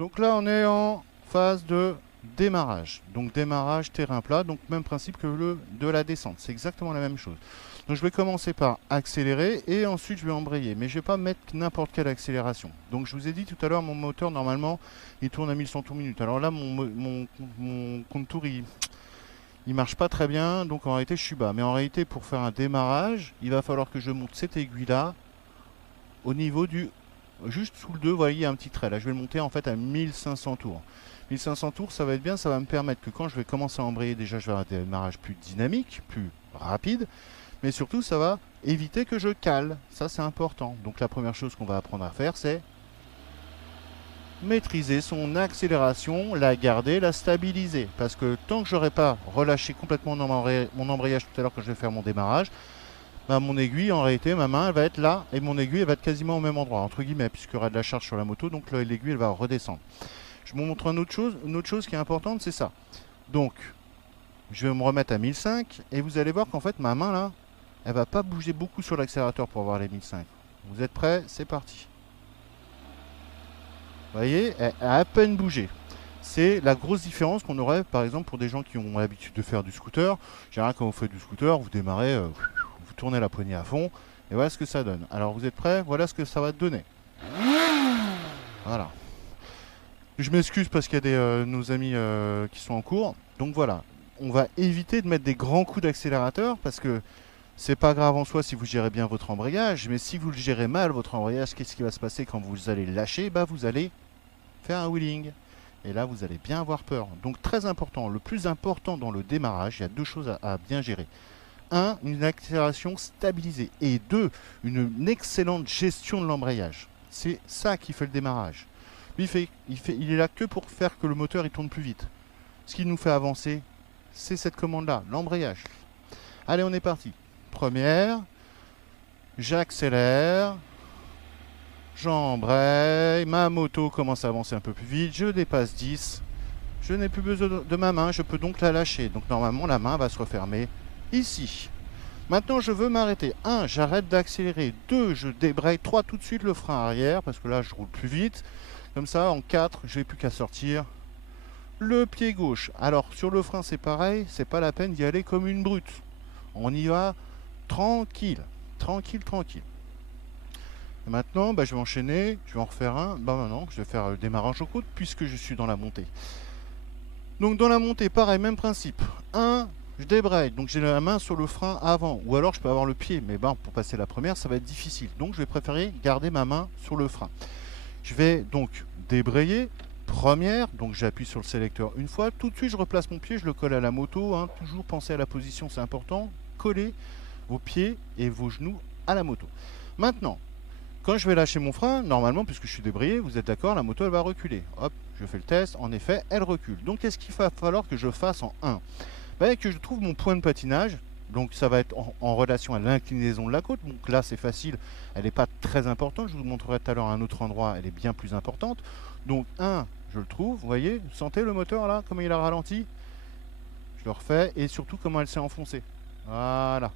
Donc là, on est en phase de démarrage. Donc démarrage terrain plat, donc même principe que le de la descente. C'est exactement la même chose. Donc je vais commencer par accélérer et ensuite je vais embrayer. Mais je ne vais pas mettre n'importe quelle accélération. Donc je vous ai dit tout à l'heure, mon moteur, normalement, il tourne à 1100 tours minute. Alors là, mon compte-tour, il marche pas très bien. Donc en réalité, je suis bas. Mais en réalité, pour faire un démarrage, il va falloir que je monte cette aiguille-là au niveau du juste sous le 2, vous voyez, il y a un petit trait. Là, je vais le monter en fait à 1500 tours. 1500 tours, ça va être bien, ça va me permettre que quand je vais commencer à embrayer, déjà, je vais avoir un démarrage plus dynamique, plus rapide, mais surtout, ça va éviter que je cale. Ça, c'est important. Donc, la première chose qu'on va apprendre à faire, c'est maîtriser son accélération, la garder, la stabiliser. Parce que tant que je n'aurai pas relâché complètement mon embrayage tout à l'heure quand je vais faire mon démarrage, bah, mon aiguille, en réalité, ma main, elle va être là, et mon aiguille, elle va être quasiment au même endroit, entre guillemets, puisqu'il y aura de la charge sur la moto, donc l'aiguille, elle va redescendre. Je vous montre une autre chose qui est importante, c'est ça. Donc, je vais me remettre à 1005, et vous allez voir qu'en fait, ma main, là, elle va pas bouger beaucoup sur l'accélérateur pour avoir les 1005. Vous êtes prêts? C'est parti. Vous voyez, elle a à peine bougé. C'est la grosse différence qu'on aurait, par exemple, pour des gens qui ont l'habitude de faire du scooter. Généralement, quand vous faites du scooter, vous démarrez... vous tournez la poignée à fond et voilà ce que ça donne. Alors vous êtes prêts? Voilà ce que ça va te donner. Voilà. Je m'excuse parce qu'il y a nos amis qui sont en cours. Donc voilà, on va éviter de mettre des grands coups d'accélérateur parce que c'est pas grave en soi si vous gérez bien votre embrayage, mais si vous le gérez mal votre embrayage, qu'est-ce qui va se passer quand vous allez lâcher? Bah vous allez faire un wheeling. Et là vous allez bien avoir peur. Donc très important, le plus important dans le démarrage, il y a deux choses à bien gérer. Un, une accélération stabilisée. Et deux, une excellente gestion de l'embrayage. C'est ça qui fait le démarrage. Lui, il est là que pour faire que le moteur il tourne plus vite. Ce qui nous fait avancer, c'est cette commande-là, l'embrayage. Allez, on est parti. Première, j'accélère, j'embraye, ma moto commence à avancer un peu plus vite, je dépasse 10. Je n'ai plus besoin de ma main, je peux donc la lâcher. Donc normalement, la main va se refermer ici. Maintenant, je veux m'arrêter. 1, j'arrête d'accélérer. 2, je débraye. 3, tout de suite le frein arrière, parce que là, je roule plus vite. Comme ça, en 4, je n'ai plus qu'à sortir le pied gauche. Alors, sur le frein, c'est pareil. C'est pas la peine d'y aller comme une brute. On y va tranquille. Tranquille, tranquille. Et maintenant, bah, je vais enchaîner. Je vais en refaire un. Bah, maintenant, je vais faire le démarrage au côte, puisque je suis dans la montée. Donc, dans la montée, pareil, même principe. 1, je débraye, donc j'ai la main sur le frein avant, ou alors je peux avoir le pied, mais ben, pour passer la première, ça va être difficile. Donc je vais préférer garder ma main sur le frein. Je vais donc débrayer, première, donc j'appuie sur le sélecteur une fois, tout de suite je replace mon pied, je le colle à la moto, hein, toujours penser à la position, c'est important, coller vos pieds et vos genoux à la moto. Maintenant, quand je vais lâcher mon frein, normalement, puisque je suis débrayé, vous êtes d'accord, la moto elle va reculer. Hop, je fais le test, en effet, elle recule. Donc qu'est-ce qu'il va falloir que je fasse en 1? Que je trouve mon point de patinage, donc ça va être en relation à l'inclinaison de la côte, donc là c'est facile, elle n'est pas très importante, je vous montrerai tout à l'heure à un autre endroit, elle est bien plus importante. Donc 1, je le trouve, vous voyez, vous sentez le moteur là, comment il a ralenti? Je le refais, et surtout comment elle s'est enfoncée. Voilà.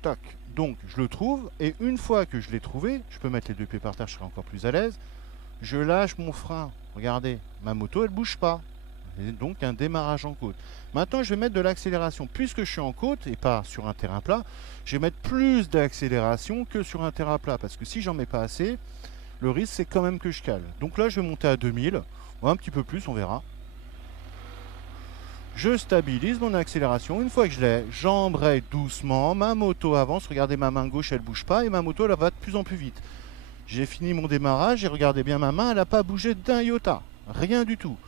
Tac. Donc je le trouve, et une fois que je l'ai trouvé, je peux mettre les deux pieds par terre, je serai encore plus à l'aise, je lâche mon frein, regardez, ma moto elle bouge pas. Et donc un démarrage en côte. Maintenant, je vais mettre de l'accélération. Puisque je suis en côte et pas sur un terrain plat, je vais mettre plus d'accélération que sur un terrain plat. Parce que si j'en mets pas assez, le risque c'est quand même que je cale. Donc là, je vais monter à 2000, ou un petit peu plus, on verra. Je stabilise mon accélération. Une fois que je l'ai, j'embraye doucement. Ma moto avance. Regardez, ma main gauche, elle bouge pas. Et ma moto, elle va de plus en plus vite. J'ai fini mon démarrage et regardez bien ma main, elle n'a pas bougé d'un iota. Rien du tout.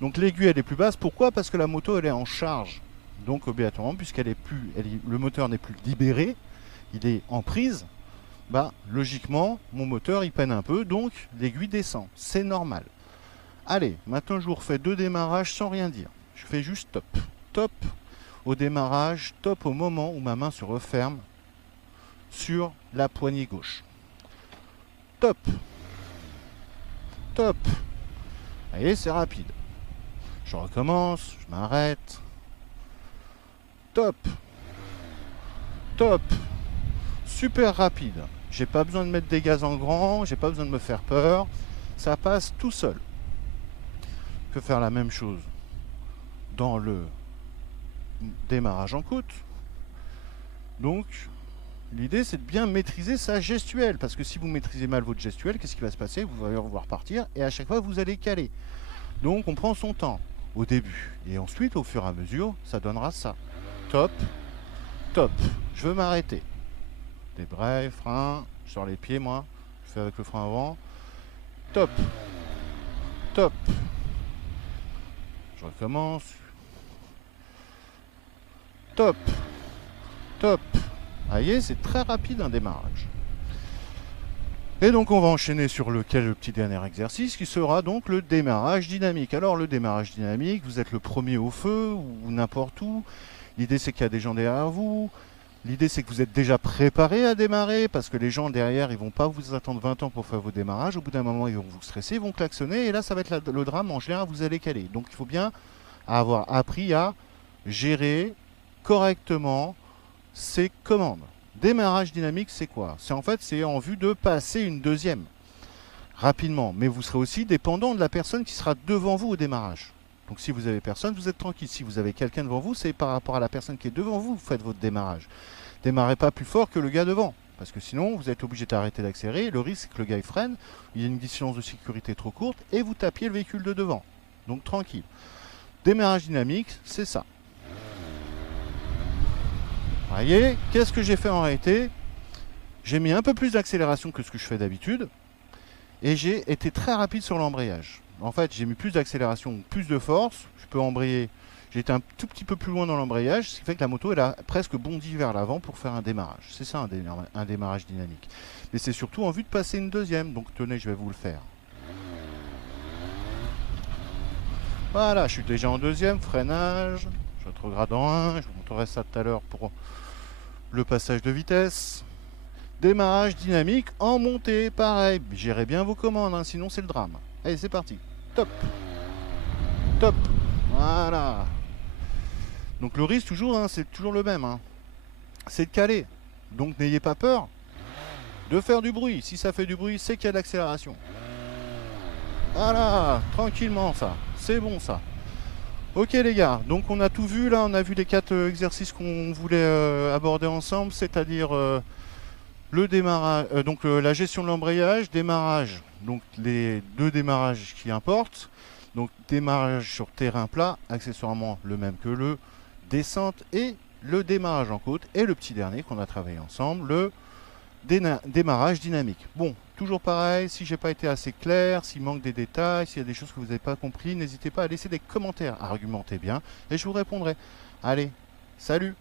Donc l'aiguille elle est plus basse, pourquoi? Parce que la moto elle est en charge. Donc obligatoirement, puisqu'elle est plus, le moteur n'est plus libéré, il est en prise, bah logiquement mon moteur il peine un peu, donc l'aiguille descend. C'est normal. Allez, maintenant je vous refais deux démarrages sans rien dire. Je fais juste top. Top au démarrage, top au moment où ma main se referme sur la poignée gauche. Top. Top. Vous voyez, c'est rapide. Je recommence, je m'arrête. Top. Top. Super rapide. J'ai pas besoin de mettre des gaz en grand, j'ai pas besoin de me faire peur. ça passe tout seul. On peut faire la même chose dans le démarrage en côte. Donc, l'idée, c'est de bien maîtriser sa gestuelle, parce que si vous maîtrisez mal votre gestuelle, qu'est-ce qui va se passer? Vous allez revoir partir, et à chaque fois, vous allez caler. Donc, on prend son temps au début, et ensuite, au fur et à mesure, ça donnera ça. Top, top. Je veux m'arrêter. Débraye, frein, je sors les pieds, moi. Je fais avec le frein avant. Top, top. Je recommence. Top, top. Vous voyez, c'est très rapide un démarrage. Et donc on va enchaîner sur le petit dernier exercice qui sera donc le démarrage dynamique. Alors le démarrage dynamique, vous êtes le premier au feu ou n'importe où. L'idée c'est qu'il y a des gens derrière vous. L'idée c'est que vous êtes déjà préparé à démarrer parce que les gens derrière ils vont pas vous attendre 20 ans pour faire vos démarrages. Au bout d'un moment ils vont vous stresser, ils vont klaxonner et là ça va être le drame. En général vous allez caler. Donc il faut bien avoir appris à gérer correctement ces commandes. Démarrage dynamique, c'est quoi? C'est en fait, c'est en vue de passer une deuxième rapidement, mais vous serez aussi dépendant de la personne qui sera devant vous au démarrage. Donc si vous avez personne, vous êtes tranquille. Si vous avez quelqu'un devant vous, c'est par rapport à la personne qui est devant vous, vous faites votre démarrage. Démarrez pas plus fort que le gars devant, parce que sinon vous êtes obligé d'arrêter d'accélérer. Le risque c'est que le gars il freine, il y a une distance de sécurité trop courte et vous tapiez le véhicule de devant. Donc tranquille. Démarrage dynamique, c'est ça. Voyez, qu'est-ce que j'ai fait en réalité? J'ai mis un peu plus d'accélération que ce que je fais d'habitude et j'ai été très rapide sur l'embrayage. En fait, j'ai mis plus d'accélération, plus de force, je peux embrayer. J'ai été un tout petit peu plus loin dans l'embrayage, ce qui fait que la moto elle a presque bondi vers l'avant pour faire un démarrage. C'est ça un démarrage dynamique. Mais c'est surtout en vue de passer une deuxième, donc tenez, je vais vous le faire. Voilà, je suis déjà en deuxième, freinage, je rétrograde en 1, je vous montrerai ça tout à l'heure pour le passage de vitesse. Démarrage dynamique en montée, pareil. Gérez bien vos commandes, hein, sinon c'est le drame. Allez, c'est parti. Top. Top. Voilà. Donc le risque toujours, hein, c'est toujours le même. Hein. C'est de caler. Donc n'ayez pas peur de faire du bruit. Si ça fait du bruit, c'est qu'il y a de l'accélération. Voilà, tranquillement ça. C'est bon ça. Ok les gars, donc on a tout vu là, on a vu les 4 exercices qu'on voulait aborder ensemble, c'est-à-dire le démarrage, la gestion de l'embrayage, démarrage, donc les 2 démarrages qui importent, donc démarrage sur terrain plat, accessoirement le même que le descente et le démarrage en côte, et le petit dernier qu'on a travaillé ensemble, le démarrage dynamique. Bon, toujours pareil, si j'ai pas été assez clair, s'il manque des détails, s'il y a des choses que vous n'avez pas compris, n'hésitez pas à laisser des commentaires, argumentez bien, et je vous répondrai. Allez, salut!